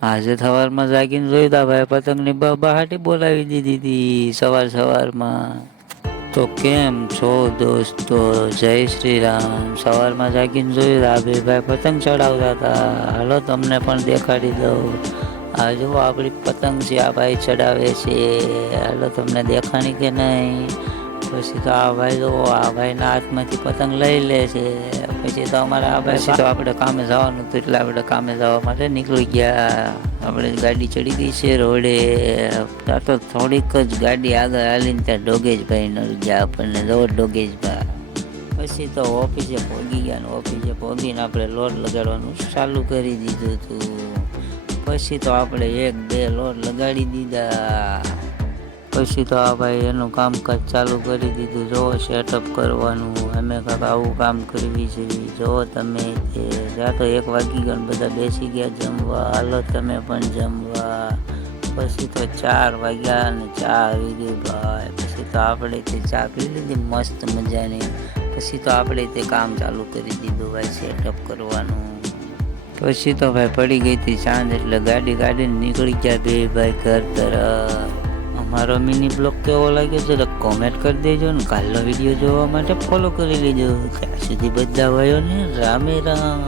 આજે સવારમાં જાગીને જોયું તા ભાઈ પતંગની બહાટી બોલાવી દીધી હતી સવારમાં. તો કેમ છો દોસ્તો, જય શ્રી રામ. સવારમાં જાગીને જોયું આ બે ભાઈ પતંગ ચડાવતા હતા. હાલો તમને પણ દેખાડી દઉં. આ જુઓ આપણી પતંગ છે, આ ભાઈ ચડાવે છે. હાલો તમને દેખાણી કે નહીં? પછી તો આ ભાઈ જો આ ભાઈના હાથમાંથી પતંગ લઈ લે છે. પછી તો અમારે આ ભાઈ તો આપણે કામે જવાનું હતું એટલે આપણે કામે જવા માટે નીકળી ગયા. આપણે ગાડી ચડી ગઈ છે રોડે. ત્યાં તો થોડીક જ ગાડી આગળ હાલીને ત્યાં ડોગેશભાઈ નડી ગયા આપણને. જો ડોગેશભાઈ. પછી તો ઓફિસે પહોંચી ગયા ને ઓફિસે પહોંચીને આપણે લોડ લગાડવાનું ચાલુ કરી દીધું હતું. પછી તો આપણે 1-2 લોડ લગાડી દીધા. પછી તો આ ભાઈ એનું કામકાજ ચાલુ કરી દીધું. જો સેટઅપ કરવાનું, અમે કાંક આવું કામ કરવી છે. જો તમે ત્યાં તો 1 વાગી ગયો, બધા બેસી ગયા જમવા. હાલો તમે પણ જમવા. પછી તો 4 વાગ્યા અને ચા આવી ગઈ ભાઈ. પછી તો આપણે તે ચા પી લીધી મસ્ત મજાની. પછી તો આપણે તે કામ ચાલુ કરી દીધું ભાઈ સેટઅપ કરવાનું. પછી તો ભાઈ પડી ગઈ હતી સાંજ એટલે ગાડી કાઢીને નીકળી ગયા બે ભાઈ ઘર તરફ. અમારો મિની બ્લોગ કેવો લાગ્યો છે તો કોમેન્ટ કરી દેજો ને કાલનો વિડીયો જોવા માટે ફોલો કરી લેજો. ત્યાં સુધી બધા ભાઈઓને રામે રામ.